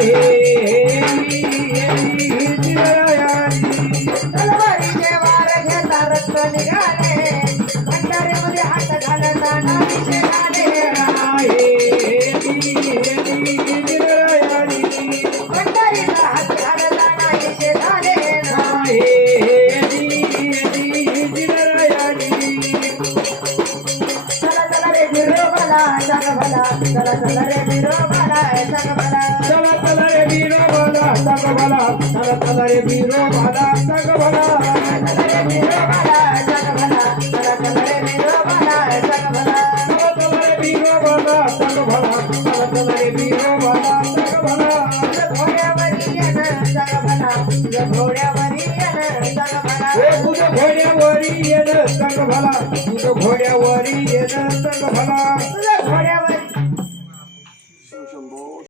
Yeah. रे बिरोबाला भला चला चला रे बिरोबाला भला सग भला रे वीरो बाला सग भला रे भला भला रे भला सग भला घोड्यावरी भला भला तू घोड्यावरी येणार भला